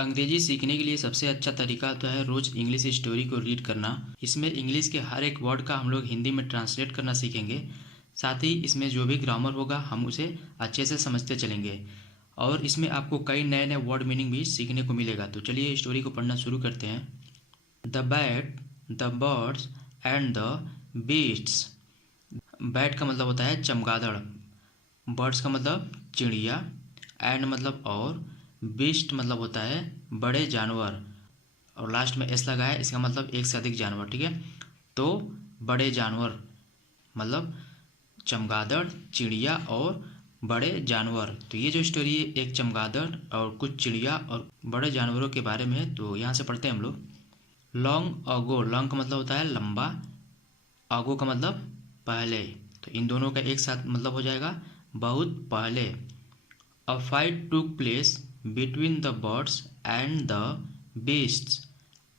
अंग्रेजी सीखने के लिए सबसे अच्छा तरीका होता है रोज इंग्लिश स्टोरी को रीड करना। इसमें इंग्लिश के हर एक वर्ड का हम लोग हिंदी में ट्रांसलेट करना सीखेंगे। साथ ही इसमें जो भी ग्रामर होगा हम उसे अच्छे से समझते चलेंगे और इसमें आपको कई नए नए वर्ड मीनिंग भी सीखने को मिलेगा। तो चलिए स्टोरी को पढ़ना शुरू करते हैं। The bat, the birds and the beasts. Bat का मतलब होता है चमगादड़, बर्ड्स का मतलब चिड़िया, एंड मतलब और, बीस्ट मतलब होता है बड़े जानवर, और लास्ट में एस लगा है, इसका मतलब एक से अधिक जानवर। ठीक है, तो बड़े जानवर मतलब चमगादड़, चिड़िया और बड़े जानवर। तो ये जो स्टोरी है एक चमगादड़ और कुछ चिड़िया और बड़े जानवरों के बारे में है। तो यहाँ से पढ़ते हैं हम लोग। लॉन्ग अगो, लॉन्ग का मतलब होता है लंबा, अगो का मतलब पहले, तो इन दोनों का एक साथ मतलब हो जाएगा बहुत पहले। A fight took place between the birds and the beasts.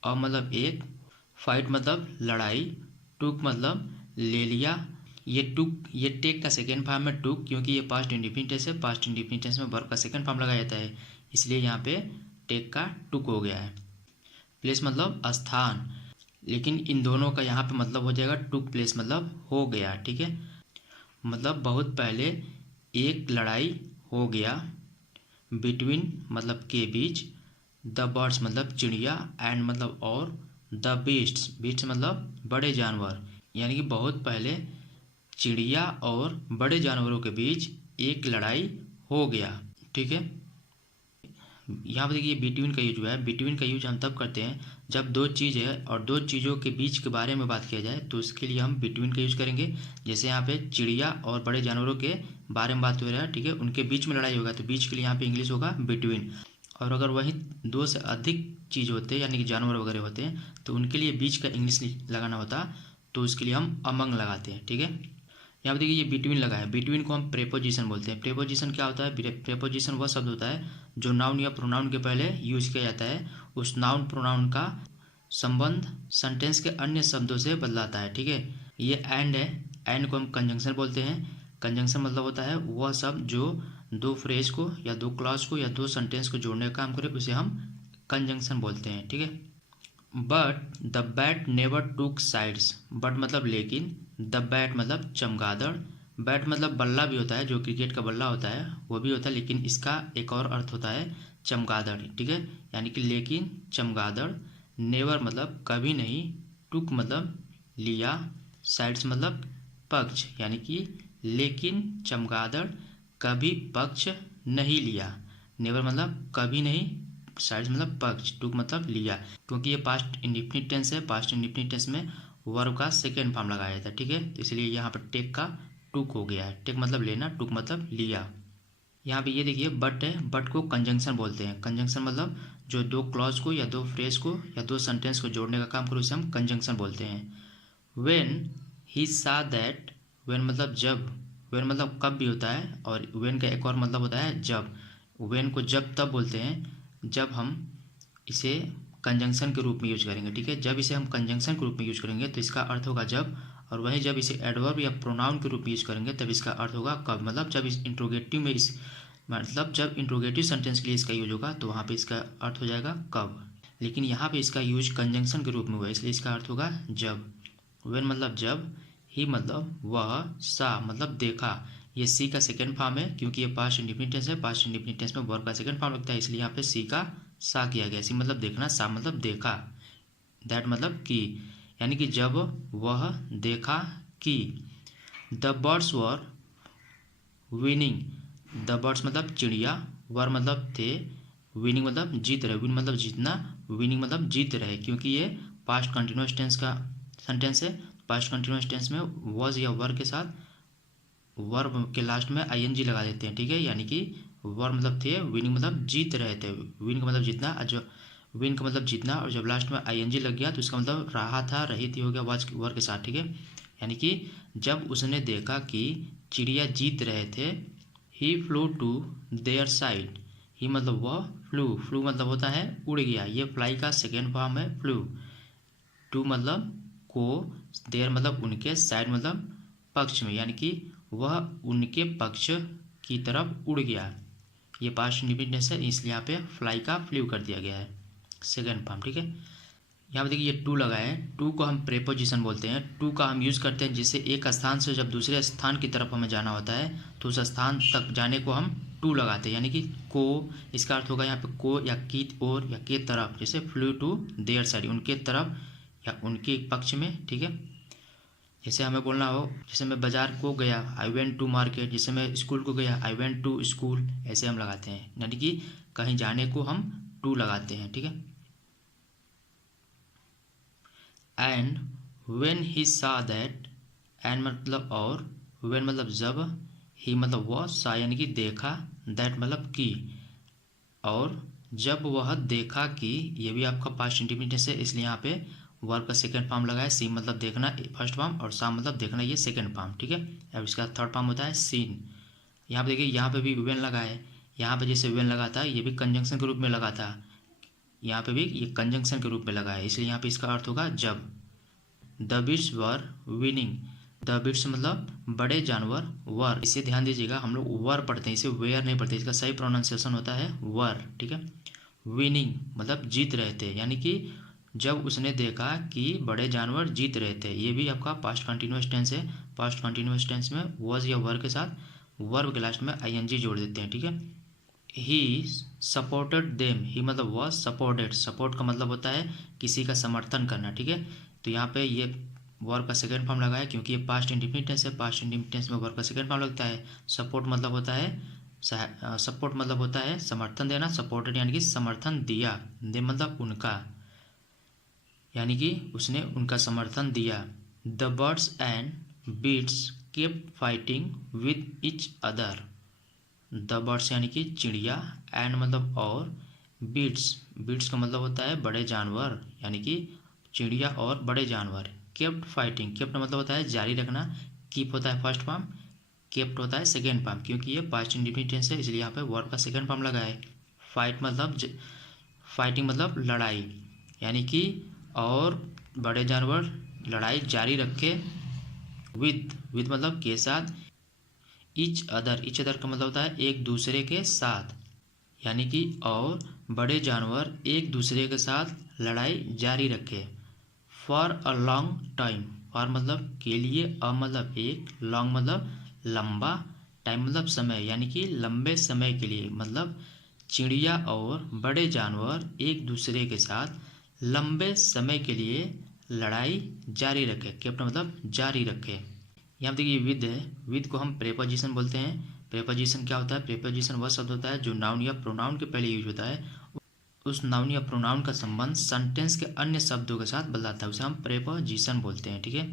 A मतलब एक, फाइट मतलब लड़ाई, टुक मतलब ले लिया। ये टेक का सेकेंड फॉर्म है टुक, क्योंकि ये पास्ट इंडिफिनिट टेंस है। पास्ट इंडिफिनिट टेंस में वर्ब का सेकेंड फॉर्म लगाया जाता है, इसलिए यहाँ पे टेक का टुक हो गया है। प्लेस मतलब स्थान, लेकिन इन दोनों का यहाँ पे मतलब हो जाएगा टुक प्लेस मतलब हो गया। ठीक है, मतलब बहुत पहले एक लड़ाई हो गया, बिटवीन मतलब के बीच, द बर्ड्स मतलब चिड़िया, एंड मतलब और, द बीस्ट्स, बीस्ट्स मतलब बड़े जानवर, यानी कि बहुत पहले चिड़िया और बड़े जानवरों के बीच एक लड़ाई हो गया। ठीक है, यहाँ पर देखिए बिटवीन का यूज हुआ है। बिटवीन का यूज हम तब करते हैं जब दो चीज़ है और दो चीज़ों के बीच के बारे में बात किया जाए, तो उसके लिए हम बिटवीन का यूज करेंगे। जैसे यहाँ पे चिड़िया और बड़े जानवरों के बारे में बात हो रहा है, ठीक है, उनके बीच में लड़ाई होगा, तो बीच के लिए यहाँ पे इंग्लिश होगा बिटवीन। और अगर वही दो से अधिक चीज़ होते हैं यानी कि जानवर वगैरह होते हैं, तो उनके लिए बीच का इंग्लिश लगाना होता, तो उसके लिए हम अमंग लगाते हैं। ठीक है, यहाँ पे देखिए ये बिटवीन लगा है। बिटवीन को हम प्रेपोजिशन बोलते हैं। प्रेपोजिशन क्या होता है? प्रेपोजिशन वह शब्द होता है जो नाउन या प्रोनाउन के पहले यूज किया जाता है। उस नाउन प्रोनाउन का संबंध सेंटेंस के अन्य शब्दों से बदलाता है। ठीक है, ये एंड है। एंड को हम कंजंक्शन बोलते हैं। कंजंक्शन मतलब होता है वह शब्द जो दो फ्रेज को या दो क्लॉज को या दो सेंटेंस को जोड़ने का काम करे, उसे हम कंजंक्शन बोलते हैं। ठीक है, बट द बैट नेवर टूक साइड्स। बट मतलब लेकिन, द बैट मतलब चमगादड़, बैट मतलब बल्ला भी होता है, जो क्रिकेट का बल्ला होता है वो भी होता है, लेकिन इसका एक और अर्थ होता है चमगादड़। ठीक है, यानी कि लेकिन चमगादड़, नेवर मतलब कभी नहीं, टुक मतलब लिया, साइड्स मतलब पक्ष, यानी कि लेकिन चमगादड़ कभी पक्ष नहीं लिया। नेवर मतलब कभी नहीं, साइड्स मतलब पक्ष, टुक मतलब लिया। क्योंकि ये पास्ट इंडिफिनिट टेंस है, पास्ट इंडिफिनिट टेंस में वर्ब का सेकेंड फॉर्म लगाया जाता है। ठीक है, तो इसलिए यहाँ पर टेक का टुक हो गया है। टेक मतलब लेना, टुक मतलब लिया। यहाँ पे ये देखिए बट है। बट को कंजंक्शन बोलते हैं। कंजंक्शन मतलब जो दो क्लॉज को या दो फ्रेज को या दो सेंटेंस को जोड़ने का काम करो, उसे हम कंजंक्शन बोलते हैं। वेन ही सा दैट, वेन मतलब जब, वेन मतलब कब भी होता है, और वेन का एक और मतलब होता है जब। वेन को जब तब बोलते हैं जब हम इसे कंजंक्शन के रूप में यूज करेंगे। ठीक है, जब इसे हम कंजंक्शन के रूप में यूज करेंगे तो इसका अर्थ होगा जब, और वहीं जब इसे एडवर्ब या प्रोनाउन के रूप में यूज करेंगे तब इसका अर्थ होगा कब। मतलब जब इस इंट्रोगेटिव में इस मतलब जब इंट्रोगेटिव सेंटेंस के लिए इसका यूज होगा तो वहाँ पे इसका अर्थ हो जाएगा कब, लेकिन यहाँ पे इसका यूज कंजंक्शन के रूप में हुआ है, इसलिए इसका अर्थ होगा जब। वेन मतलब जब, ही मतलब वह, सा मतलब देखा। ये सी का सेकेंड फॉर्म है, क्योंकि ये पास्ट इंडिफिनिट टेंस है। पास्ट इंडिफिनिट टेंस में वर्ब का सेकेंड फॉर्म लगता है, इसलिए यहाँ पे सी का सा किया गया। सी मतलब देखना, सा मतलब देखा, दैट मतलब कि, यानी कि जब वह देखा कि। The birds were winning, the birds मतलब चिड़िया, वर मतलब थे, विनिंग मतलब जीत रहे, विन मतलब जीतना, विनिंग मतलब जीत रहे, क्योंकि ये पास्ट कंटिन्यूस टेंस का सेंटेंस है। पास्ट कंटिन्यूस टेंस में वॉज या वर के साथ वर्ब के लास्ट में आईएनजी लगा देते हैं। ठीक है, यानी कि वर्ब मतलब थे, विनिंग मतलब जीत रहे थे। विन का मतलब जीतना, जो विन का मतलब जीतना, और जब लास्ट में आईएनजी लग गया तो इसका मतलब रहा था, रही थी हो गया वाज वर्ब के साथ। ठीक है, यानी कि जब उसने देखा कि चिड़िया जीत रहे थे, ही फ्लू टू देयर साइड। ही मतलब वह, फ्लू, फ्लू मतलब होता है उड़ गया, ये फ्लाई का सेकेंड फॉर्म है फ्लू। टू मतलब को, देयर मतलब उनके, साइड मतलब पक्ष में, यानी कि वह उनके पक्ष की तरफ उड़ गया। ये पास्ट इंडिपेंडेंस है, इसलिए यहाँ पे फ्लाई का फ्ल्यू कर दिया गया है, सेकेंड फॉर्म। ठीक है, यहाँ पे देखिए ये टू लगा है, टू को हम प्रेपोजिशन बोलते हैं। टू का हम यूज़ करते हैं जिससे एक स्थान से जब दूसरे स्थान की तरफ हमें जाना होता है तो उस स्थान तक जाने को हम टू लगाते हैं, यानी कि को, इसका अर्थ होगा यहाँ पे को या की ओर या के तरफ, जैसे फ्लू टू देयर साइड, उनके तरफ या उनके पक्ष में। ठीक है, जैसे हमें बोलना हो, जैसे मैं बाजार को गया, आई वेंट टू मार्केट, जैसे मैं स्कूल को गया, आई वेंट टू स्कूल, ऐसे हम लगाते हैं, यानी कि कहीं जाने को हम टू लगाते हैं। ठीक है, एंड वेन ही सा दैट, एंड मतलब और, वेन मतलब जब, ही मतलब वह, सा यानी कि देखा, दैट मतलब कि, और जब वह देखा कि, ये भी आपका पास्ट इंडिपेंडेंस है, इसलिए यहाँ पे वर्ब का सेकंड फॉर्म लगा है। सी मतलब देखना फर्स्ट फॉर्म और सा मतलब देखना ये सेकंड फॉर्म। ठीक है, अब इसका थर्ड फॉर्म होता है सीन। यहाँ पे देखिए यहाँ पे भी वेन लगा है, यहाँ पे जैसे वेन लगा था ये भी कंजंक्शन के रूप में लगा था, यहाँ पे भी ये कंजंक्शन के रूप में लगा है, इसलिए यहाँ पे इसका अर्थ होगा जब। The bits were winning, the bits मतलब बड़े जानवर, वर, इसे ध्यान दीजिएगा, हम लोग वर पढ़ते हैं, इसे वेयर नहीं पढ़ते, इसका सही प्रोनाउंसिएशन होता है वर। ठीक है, विनिंग मतलब जीत रहे थे, यानी कि जब उसने देखा कि बड़े जानवर जीत रहे थे, ये भी आपका पास्ट कंटिन्यूअस टेंस है। पास्ट कंटिन्यूअस टेंस में वॉज या वर के साथ वर्ब के लास्ट में आईएनजी जोड़ देते हैं। ठीक है, ही सपोर्टेड देम, ही मतलब वॉज सपोर्टेड, सपोर्ट का मतलब होता है किसी का समर्थन करना। ठीक है, तो यहाँ पे ये वर्ब का सेकंड फॉर्म लगा है क्योंकि ये पास्ट इंडिपेंडेंस है, पास्ट इंडिपेंडेंस में वर्ब का सेकंड फॉर्म लगता है। सपोर्ट मतलब होता है सपोर्ट मतलब होता है समर्थन देना, सपोर्टेड यानी कि समर्थन दिया, दे मतलब उनका, यानी कि उसने उनका समर्थन दिया। The birds and beasts kept fighting with each other, the birds यानी कि चिड़िया, एंड मतलब और, बीट्स, बीट्स का मतलब होता है बड़े जानवर, यानी कि चिड़िया और बड़े जानवर। केप्ट फाइटिंग, केप्ट मतलब होता है जारी रखना, कीप होता है फर्स्ट फॉर्म, केप्ट होता है सेकेंड फॉर्म, क्योंकि ये पास्ट इंडिपेंडेंस है इसलिए यहाँ पे वर्ब का सेकेंड फॉर्म लगा है। फाइट मतलब फाइटिंग मतलब लड़ाई, यानी कि और बड़े जानवर लड़ाई जारी रखे, विद मतलब के साथ, इच अदर का मतलब होता है एक दूसरे के साथ, यानी कि और बड़े जानवर एक दूसरे के साथ लड़ाई जारी रखे। For a long time, for मतलब के लिए, अ मतलब एक, लॉन्ग मतलब लंबा, टाइम मतलब समय, यानी कि लंबे समय के लिए, मतलब चिड़िया और बड़े जानवर एक दूसरे के साथ लंबे समय के लिए लड़ाई जारी रखे। केप्ट मतलब जारी रखे। यहाँ देखिए विद है, विद को हम प्रेपोजिशन बोलते हैं। प्रेपोजिशन क्या होता है? प्रेपोजिशन वह शब्द होता है जो नाउन या प्रोनाउन के पहले यूज होता है, उस नाउन या प्रोनाउन का संबंध सेंटेंस के अन्य शब्दों के साथ बदलाता है, उसे हम प्रेपोजिशन बोलते हैं। ठीक है,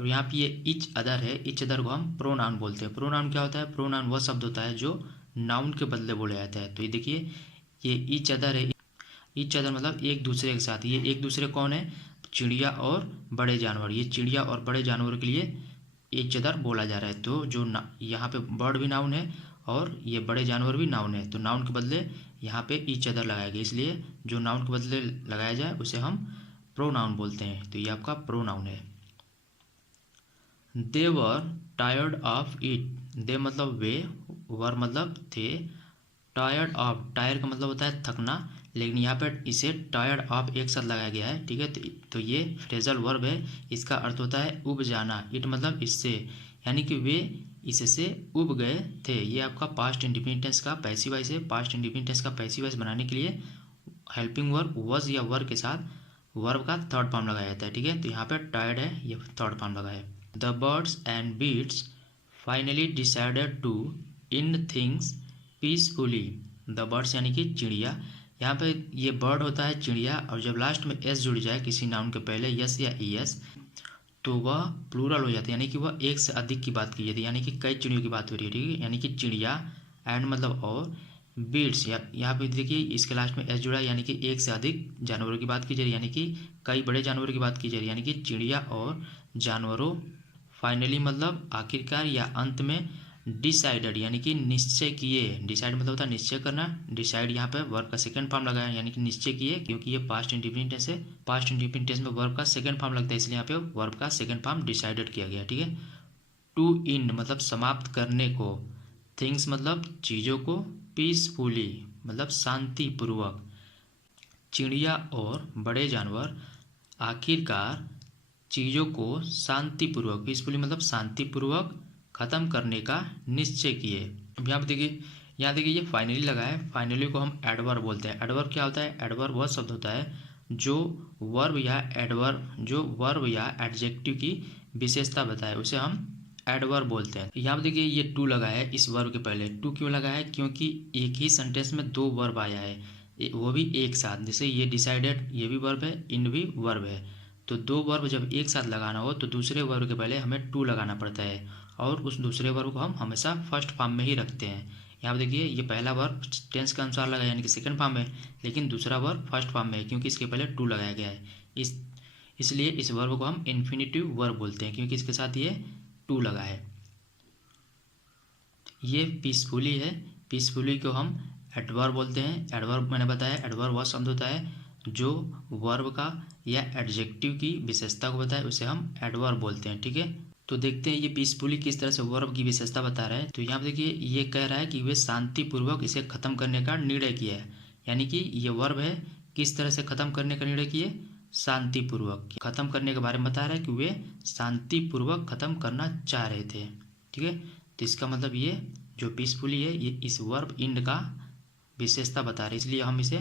और यहाँ पे ये इच अदर है, इच अदर को हम प्रोनाउन बोलते हैं। प्रोनाउन क्या होता है? प्रोनाउन वह शब्द होता है जो नाउन के बदले बोला जाता है। तो ये देखिए ये इच अदर है, इच अदर मतलब एक दूसरे के साथ। ये एक दूसरे कौन है? चिड़िया और बड़े जानवर। ये चिड़िया और बड़े जानवरों के लिए इच अदर बोला जा रहा है। तो जो यहाँ पे बर्ड भी नाउन है और ये बड़े जानवर भी नाउन है, तो नाउन के बदले यहाँ पे ईच अदर लगाया गया, इसलिए जो नाउन के बदले लगाया जाए उसे हम प्रोनाउन बोलते हैं। तो ये आपका प्रोनाउन है। दे वर टायर्ड ऑफ इट, दे मतलब वे, वर मतलब थे, टायर्ड ऑफ, टायर का मतलब होता है थकना, लेकिन यहाँ पर इसे टायर्ड ऑफ एक साथ लगाया गया है। ठीक है, तो ये फ्रेजल वर्ब है, इसका अर्थ होता है उब जाना। इट मतलब इससे, यानी कि वे इससे उब गए थे। ये आपका पास्ट इंडिपेंडेंस का पैसिव वॉइस है। पास्ट इंडिपेंडेंस का पैसिव वॉइस बनाने के लिए हेल्पिंग वर्ब वॉज या वर के साथ वर्ब का थर्ड फॉर्म लगाया जाता है। ठीक है, तो यहाँ पर टायर्ड है, ये थर्ड फॉर्म लगा है। The birds and beasts finally decided to end things peacefully, the birds यानी कि चिड़िया, यहाँ पे ये बर्ड होता है चिड़िया, और जब लास्ट में एस जुड़ जाए किसी नाउन के पहले, यस या ईएस, तो वह प्लूरल हो जाता है, यानी कि वह एक से अधिक की बात की जाती है, यानी कि कई चिड़ियों की बात हो रही है। ठीक है, यानी कि चिड़िया, एंड मतलब और, बीट्स, यहाँ पे देखिए इसके लास्ट में एस जुड़ा है, यानी कि एक से अधिक जानवरों की बात की जा रही है, यानी कि कई बड़े जानवरों की बात की जा रही है, यानी कि चिड़िया और जानवरों। फाइनली मतलब आखिरकार या अंत में, डिसाइडेड यानी कि निश्चय किए, डिसाइड मतलब होता है निश्चय करना, डिसाइड यहाँ पे वर्ब का सेकंड फॉर्म लगाया यानी कि निश्चय किए, क्योंकि ये पास्ट इंडिपेंडेंस है। पास्ट इंडिपेंडेंस में वर्ब का सेकंड फॉर्म लगता है, इसलिए यहाँ पे वर्ब का सेकंड फॉर्म डिसाइडेड किया गया। ठीक है, टू एंड मतलब समाप्त करने को, थिंग्स मतलब चीज़ों को, पीसफुली मतलब शांतिपूर्वक, चिड़िया और बड़े जानवर आखिरकार चीज़ों को शांतिपूर्वक, पीसफुली मतलब शांतिपूर्वक ख़त्म करने का निश्चय किए। अब यहाँ पे देखिए, यहाँ देखिए ये फाइनली लगा है। फाइनली को हम एडवर्ब बोलते हैं। एडवर्ब क्या होता है? एडवर्ब वह शब्द होता है जो वर्ब या एडजेक्टिव की विशेषता बताए, उसे हम एडवर्ब बोलते हैं। यहाँ पे देखिए ये टू लगा है इस वर्ब के पहले। टू क्यों लगा है? क्योंकि एक ही सेंटेंस में दो वर्ब आया है, वो भी एक साथ। जैसे ये डिसाइडेड, ये भी वर्ब है, इन भी वर्ब है। तो दो वर्ब जब एक साथ लगाना हो तो दूसरे वर्ब के पहले हमें टू लगाना पड़ता है, और उस दूसरे वर्ब को हम हमेशा फर्स्ट फॉर्म में ही रखते हैं। यहाँ पे देखिए ये पहला वर्ब टेंस के अनुसार लगा यानी कि सेकंड फॉर्म में, लेकिन दूसरा वर्ब फर्स्ट फॉर्म में है क्योंकि इसके पहले टू लगाया गया है। इसलिए इस वर्ब को हम इन्फिनिटिव वर्ब बोलते हैं क्योंकि इसके साथ ये टू लगा है। ये पीसफुली है। पीसफुली को हम एडवर्ब बोलते हैं। एडवर्ब मैंने बताया, एडवर्ब वह शब्द होता है जो वर्ब का या एडजेक्टिव की विशेषता को बताए, उसे हम एडवर्ब बोलते हैं। ठीक है, तो देखते हैं ये पीसफुली किस तरह से वर्ब की विशेषता बता रहा है। तो यहाँ पे देखिए ये कह रहा है कि वे शांतिपूर्वक इसे खत्म करने का निर्णय किया है, यानी कि ये वर्ब है। किस तरह से खत्म करने का निर्णय किए? शांतिपूर्वक। खत्म करने के बारे में बता रहा है कि वे शांतिपूर्वक खत्म करना चाह रहे थे। ठीक है, तो इसका मतलब ये जो पीसफुली है ये इस वर्ब इंड का विशेषता बता रहा है, इसलिए हम इसे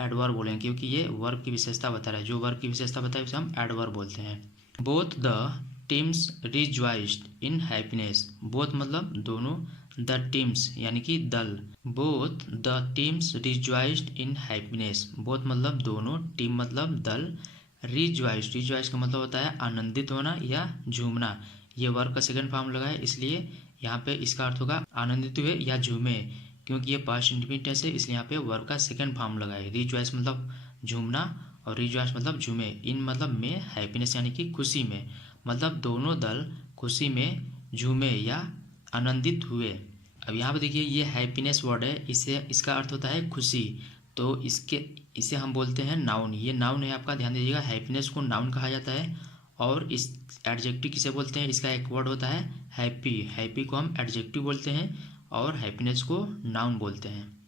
एडवर्ब बोलेंगे क्योंकि ये वर्ब की विशेषता बता रहा है। जो वर्ब की विशेषता बताए उसे हम एडवर्ब बोलते हैं। Both the teams rejoiced in happiness. Both मतलब दोनों, द टीम्स यानी कि दल। Both the teams rejoiced in happiness. Both मतलब दोनों, टीम मतलब दल, रिजॉइस्ड, रिजॉइस्ड का मतलब होता है आनंदित होना या झूमना। ये वर्ब का सेकंड फॉर्म लगा है, इसलिए यहाँ पे इसका अर्थ होगा आनंदित हुए या झूमे। क्योंकि ये पास्ट इंडिफिनिट टेंस है इसलिए यहाँ पे वर्ब का सेकंड फॉर्म लगा है। रिजॉइस मतलब झूमना और रिजॉइस मतलब झूमे। इन मतलब में, हैप्पीनेस यानी कि खुशी में, मतलब दोनों दल खुशी में झूमे या आनंदित हुए। अब यहाँ पे देखिए ये हैप्पीनेस वर्ड है, इसका अर्थ होता है खुशी। तो इसे हम बोलते हैं नाउन। ये नाउन है आपका, ध्यान दीजिएगा। हैप्पीनेस को नाउन कहा जाता है। और इस एडजेक्टिव किसे बोलते हैं? इसका एक वर्ड होता है हैप्पी। हैप्पी को हम एडजेक्टिव बोलते हैं और हैप्पीनेस को नाउन बोलते हैं।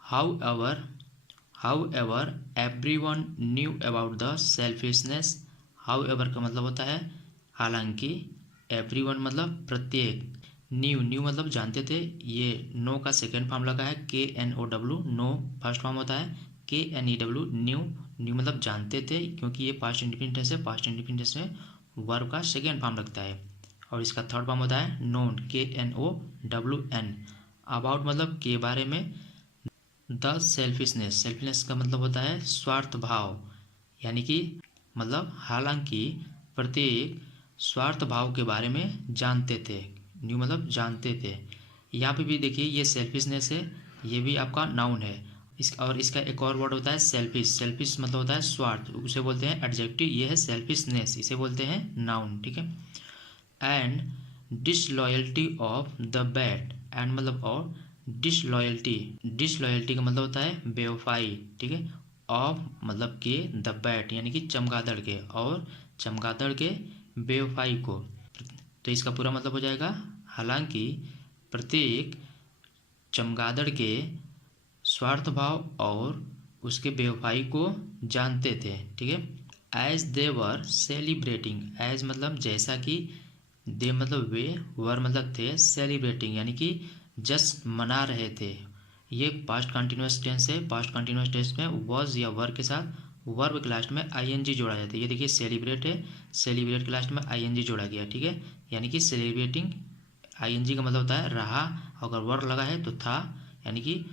However everyone knew about the selfishness. However का मतलब होता है हालांकि, एवरीवन मतलब प्रत्येक, न्यू मतलब जानते थे। ये नो का सेकेंड फॉर्म लगा है, KNOW। नो फर्स्ट फॉर्म होता है KNEW, न्यू मतलब जानते थे, क्योंकि ये पास्ट इंडिफिनिट टेंस है। पास्ट इंडिफिनिट टेंस में वर्ब का सेकेंड फॉर्म लगता है। और इसका थर्ड फॉर्म होता है नोन, KNOWN। अबाउट मतलब के बारे में। द सेल्फिशनेस का मतलब होता है स्वार्थ भाव, यानी कि मतलब हालांकि प्रत्येक स्वार्थ भाव के बारे में जानते थे। न्यू मतलब जानते थे। यहाँ पे भी देखिए ये सेल्फिशनेस है, ये भी आपका नाउन है। और इसका एक और वर्ड होता है सेल्फिश। सेल्फिश मतलब होता है स्वार्थ, उसे बोलते हैं एडजेक्टिव। ये है सेल्फिशनेस, इसे बोलते हैं नाउन। ठीक है, and disloyalty of the bad. And मतलब और, डिसलॉयल्टी का मतलब होता है बेवफाई। ठीक है, ऑफ मतलब के, द बैड यानी कि चमगादड़ के, और चमगादड़ के बेवफाई को। तो इसका पूरा मतलब हो जाएगा हालांकि प्रत्येक चमगादड़ के स्वार्थ भाव और उसके बेवफाई को जानते थे। ठीक है, as they were celebrating. As मतलब जैसा कि, दे मतलब वे, वर मतलब थे, सेलिब्रेटिंग यानी कि जश्न मना रहे थे। ये पास्ट कंटिन्यूअस टेंस है। पास्ट कंटिन्यूअस टेंस में वॉज या वर के साथ वर्ब के लास्ट में ING जोड़ा जाता है। ये देखिए सेलिब्रेट है, सेलिब्रेट के लास्ट में ING जोड़ा गया। ठीक है, यानी कि सेलिब्रेटिंग, ING का मतलब होता है रहा, अगर वर्ब लगा है तो था, यानी कि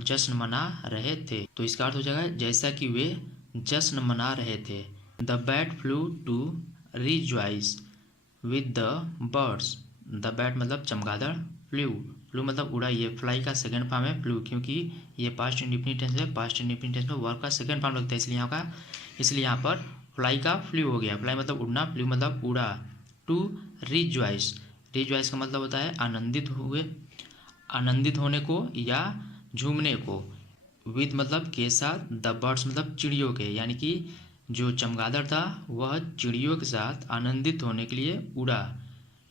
जश्न मना रहे थे। तो इसका अर्थ हो जाएगा जैसा कि वे जश्न मना रहे थे। The bat flew to rejoice with the birds. The bat मतलब चमगादड़, फ्लू मतलब उड़ा। ये फ्लाई का सेकंड फॉर्म है फ्लू, क्योंकि ये पास्ट इंडिफिनिट टेंस है। पास्ट इंडिफिनिट टेंस में वर्ब का सेकंड फॉर्म लगता है, इसलिए यहाँ पर फ्लाई का फ्लू हो गया। फ्लाई मतलब उड़ना, फ्लू मतलब उड़ा। टू रिजॉइस, रिजॉइस का मतलब होता है आनंदित हुए, आनंदित होने को या झूमने को। विद मतलब के साथ, द बर्ड्स मतलब चिड़ियों के, यानी कि जो चमगादड़ था वह चिड़ियों के साथ आनंदित होने के लिए उड़ा।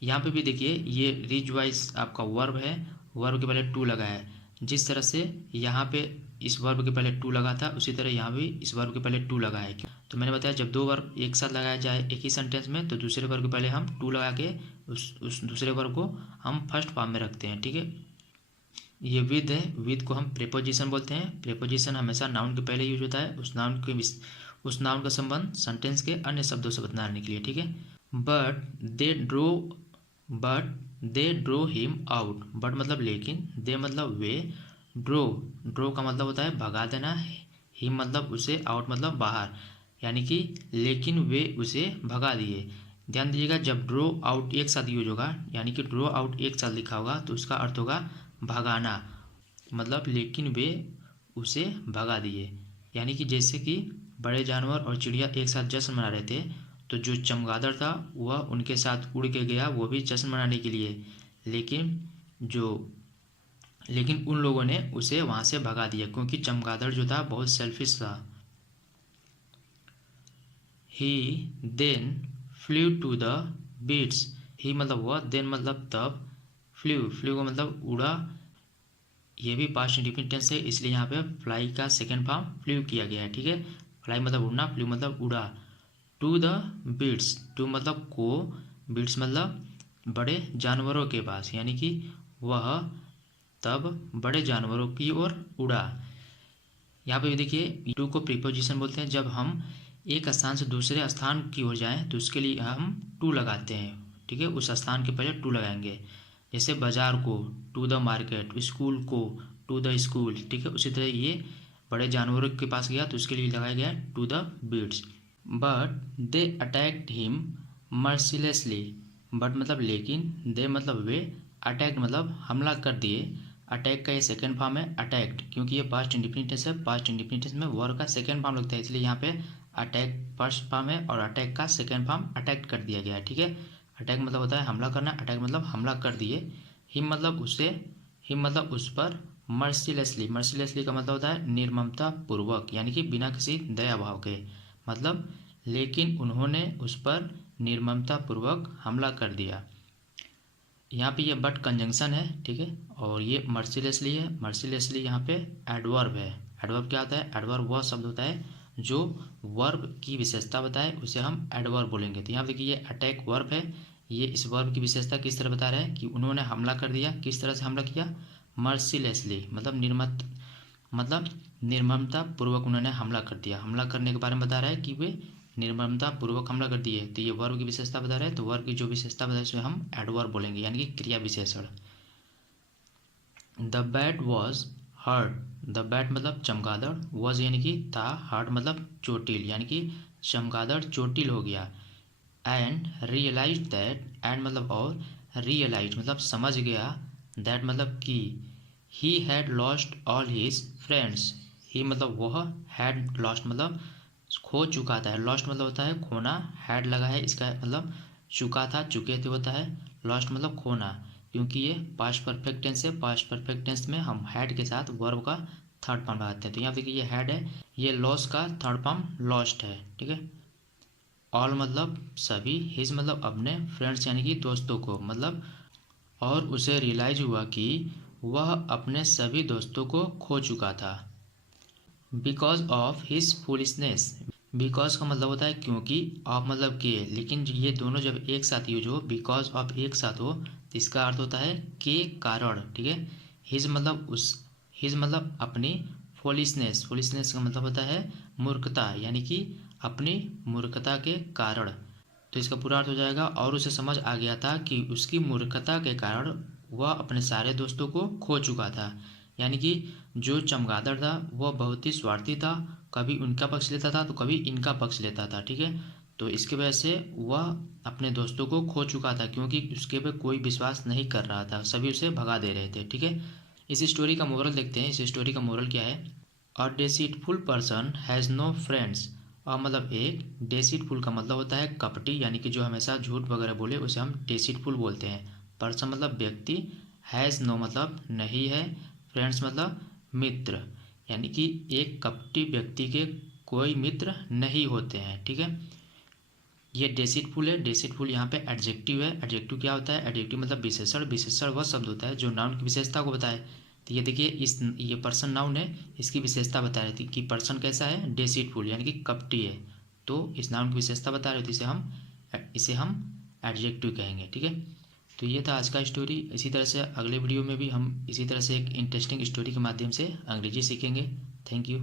यहाँ पे भी देखिए ये रिजॉइस आपका वर्ब है, वर्ब के पहले टू लगा है। जिस तरह से यहाँ पे इस वर्ब के पहले टू लगा था उसी तरह यहाँ भी इस वर्ब के पहले टू लगा है। तो मैंने बताया जब दो वर्ब एक साथ लगाया जाए एक ही सेंटेंस में तो दूसरे वर्ब के पहले हम टू लगा के उस दूसरे वर्ब को हम फर्स्ट फॉर्म में रखते हैं। ठीक है, ये विद है, विद को हम प्रीपोजिशन बोलते हैं। प्रीपोजिशन हमेशा नाउन के पहले यूज होता है, उस नाउन का संबंध सेंटेंस के अन्य शब्दों से बताने के लिए। ठीक है, but they drew him out. But मतलब लेकिन, दे मतलब वे, ड्रो का मतलब होता है भगा देना, हिम मतलब उसे, आउट मतलब बाहर, यानी कि लेकिन वे उसे भगा दिए। ध्यान दीजिएगा जब ड्रो आउट एक साथ यूज होगा, यानी कि ड्रो आउट एक साथ लिखा होगा तो उसका अर्थ होगा भगाना, मतलब लेकिन वे उसे भगा दिए। यानी कि जैसे कि बड़े जानवर और चिड़िया एक साथ जश्न मना रहे थे तो जो चमगादड़ था वह उनके साथ उड़ के गया वो भी जश्न मनाने के लिए, लेकिन उन लोगों ने उसे वहाँ से भगा दिया क्योंकि चमगादड़ जो था बहुत सेल्फिश था। He then flew to the beasts. He मतलब वह, देन मतलब तब, फ्लू का मतलब उड़ा, ये भी पास्ट इंडिफिनिट टेंस है इसलिए यहाँ पे फ्लाई का सेकेंड फॉर्म फ्लू किया गया है। ठीक है, फ्लाई मतलब उड़ना, फ्लू मतलब उड़ा। टू द बीट्स, टू मतलब को, बीट्स मतलब बड़े जानवरों के पास, यानी कि वह तब बड़े जानवरों की ओर उड़ा। यहाँ पे भी देखिए टू को प्रीपोजिशन बोलते हैं। जब हम एक स्थान से दूसरे स्थान की ओर जाएं तो उसके लिए हम टू लगाते हैं। ठीक है, उस स्थान के पहले टू लगाएंगे, जैसे बाजार को टू द मार्केट, स्कूल को टू द स्कूल। ठीक है, उसी तरह ये बड़े जानवरों के पास गया तो उसके लिए लगाया गया to the beasts. But they attacked him mercilessly. But मतलब लेकिन, दे मतलब वे, अटैक्ड मतलब हमला कर दिए। अटैक का ये सेकेंड फॉर्म है अटैक्ड, क्योंकि ये पास्ट इंडिफिनिट टेंस है। पास्ट इंडिफिनिट टेंस में वर्ब का सेकेंड फॉर्म लगता है इसलिए यहाँ पे अटैक फर्स्ट फॉर्म है और अटैक का सेकेंड फॉर्म अटैक्ट कर दिया गया है। ठीक है, अटैक मतलब होता है हमला करना, अटैक मतलब हमला कर दिए। हिम मतलब उससे, हिम मतलब उस पर। मर्सिलेसली, मर्सिलेसली का मतलब होता है निर्ममता पूर्वक, यानी कि बिना किसी दया भाव के, मतलब लेकिन उन्होंने उस पर निर्ममता पूर्वक हमला कर दिया। यहाँ पे ये बट कंजंक्शन है। ठीक है, और ये मर्सिलेसली है। मर्सिलेसली यहाँ पे एडवर्ब है। एडवर्ब क्या होता है? एडवर्ब वह शब्द होता है जो वर्ब की विशेषता बताए उसे हम एडवर्ब बोलेंगे। तो यहाँ देखिए ये अटैक वर्ब है, ये इस वर्ब की विशेषता किस तरह बता रहे हैं कि उन्होंने हमला कर दिया। किस तरह से हमला किया? मर्सिलेसली, मतलब निर्ममता पूर्वक उन्होंने हमला कर दिया। हमला करने के बारे में बता रहा है कि वे निर्ममता पूर्वक हमला कर दिए, तो ये वर्ब की विशेषता बता रहे हैं। तो वर्ब की जो विशेषता बताए उसे हम एडवर्ब बोलेंगे, यानी कि क्रिया विशेषण। The bat was hurt. The bat मतलब चमगादड़, वॉज यानी कि था, हर्ट मतलब चोटिल, यानी कि चमगादड़ चोटिल हो गया। एंड रियलाइज दैट, एंड मतलब और, रियलाइज मतलब समझ गया, दैट मतलब कि he had lost all his friends. He मतलब वह, हैड लॉस्ट मतलब खो चुका था। लॉस्ट मतलब होता है खोना, हैड लगा है इसका मतलब चुका था, चुके थे होता है। लॉस्ट मतलब खोना, क्योंकि ये पास्ट परफेक्ट टेंस है। पास्ट परफेक्ट टेंस में हम हैड के साथ वर्ब का थर्ड फॉर्म लगाते हैं। तो यहाँ देखिए ये हैड है, ये लॉस का थर्ड फॉर्म लॉस्ट है। ठीक है, ऑल मतलब सभी, हिज मतलब अपने, फ्रेंड्स यानी कि दोस्तों को मतलब, और उसे रियलाइज हुआ कि वह अपने सभी दोस्तों को खो चुका था। Because of his foolishness. Because का मतलब होता है क्योंकि, ऑफ मतलब के, लेकिन ये दोनों जब एक साथ यूज हो, बिकॉज ऑफ एक साथ हो तो इसका अर्थ होता है के कारण। ठीक है, हिज मतलब उस, हिज मतलब अपनी, फॉलिशनेस, फॉलिशनेस का मतलब होता है मूर्खता, यानी कि अपनी मूर्खता के कारण। तो इसका पूरा अर्थ हो जाएगा और उसे समझ आ गया था कि उसकी मूर्खता के कारण वह अपने सारे दोस्तों को खो चुका था। यानी कि जो चमगादड़ था वह बहुत ही स्वार्थी था, कभी उनका पक्ष लेता था तो कभी इनका पक्ष लेता था। ठीक है, तो इसके वजह से वह अपने दोस्तों को खो चुका था क्योंकि उसके पे कोई विश्वास नहीं कर रहा था, सभी उसे भगा दे रहे थे। ठीक है, इस स्टोरी का मोरल देखते हैं। इस स्टोरी का मोरल क्या है? A deceitful person has no friends. और मतलब एक, डेसिटफुल का मतलब होता है कपटी, यानी कि जो हमेशा झूठ वगैरह बोले उसे हम डेसिटफुल बोलते हैं। पर्सन मतलब व्यक्ति, हैज़ नो मतलब नहीं है, फ्रेंड्स मतलब मित्र, यानी कि एक कपटी व्यक्ति के कोई मित्र नहीं होते हैं। ठीक है, ये डेसिटफुल है। डेसिटफुल यहाँ पे एडजेक्टिव है। एडजेक्टिव क्या होता है? एडजेक्टिव मतलब विशेषण। विशेषण वह शब्द होता है जो नाउन की विशेषता को बताए। तो ये देखिए ये पर्सन नाउन है, इसकी विशेषता बता रही थी कि पर्सन कैसा है, डिसीटफुल यानी कि कपटी है। तो इस नाउन की विशेषता बता रहे थे, इसे हम एडजेक्टिव कहेंगे। ठीक है, तो ये था आज का स्टोरी। इसी तरह से अगले वीडियो में भी हम इसी तरह से एक इंटरेस्टिंग स्टोरी के माध्यम से अंग्रेजी सीखेंगे। Thank you.